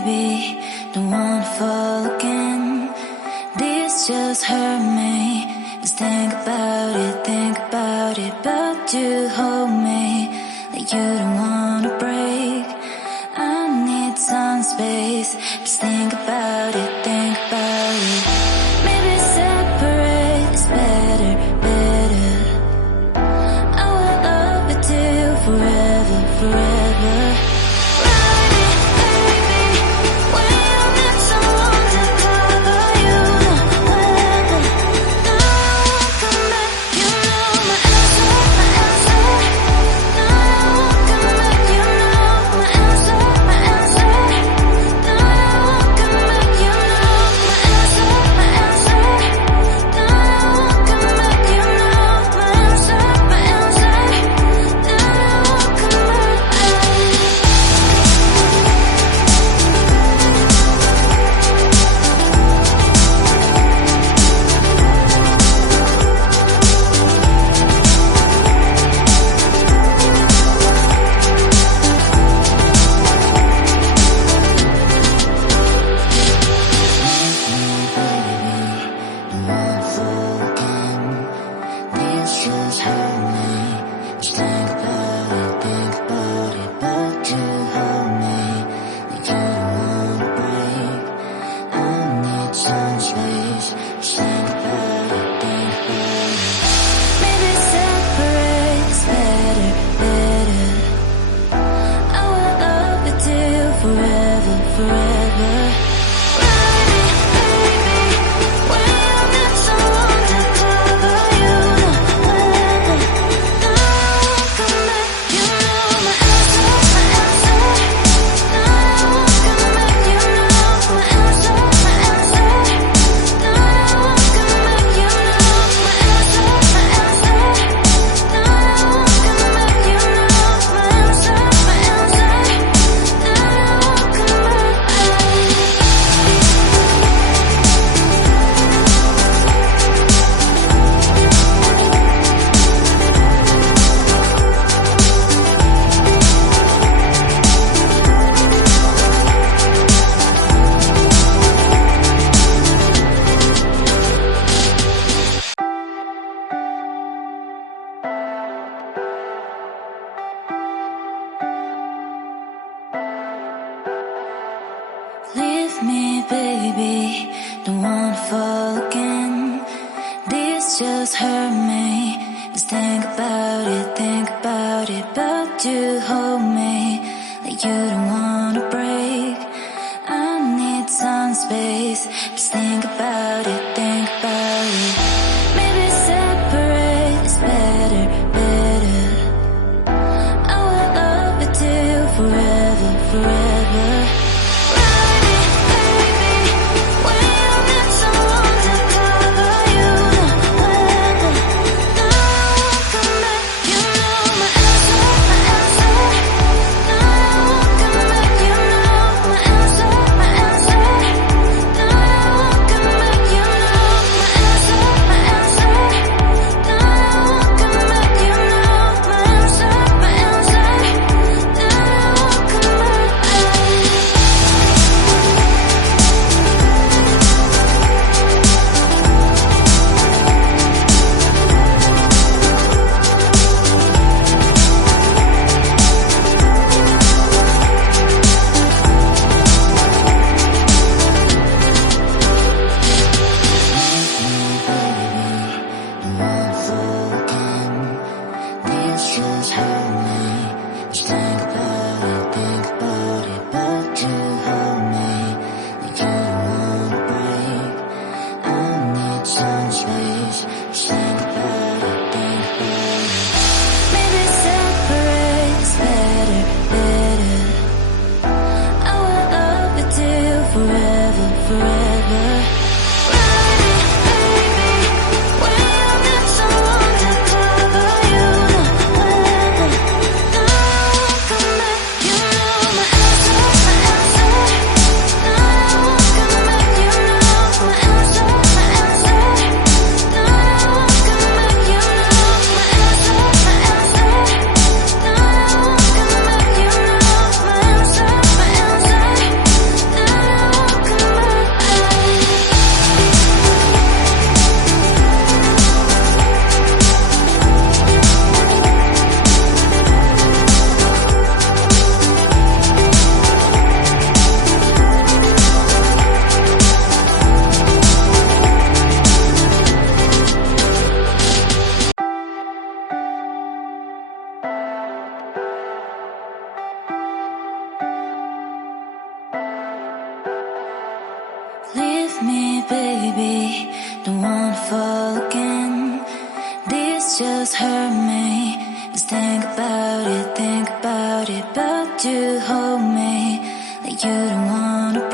baby, don't wanna fall again. This just hurt me. Just think about it, but you hold me like you don't wanna break. I need some space. Just think about it, Maybe separate is better, I will love you till forever. Leave me, baby, don't wanna fall again. This just hurt me. Just think about it, but you hold me like you don't wanna break. I need some space. Just think about it, Maybe separate is better, I will love you till forever. don't wanna fall again. This just hurt me. Just think about it, but you hold me like you don't wanna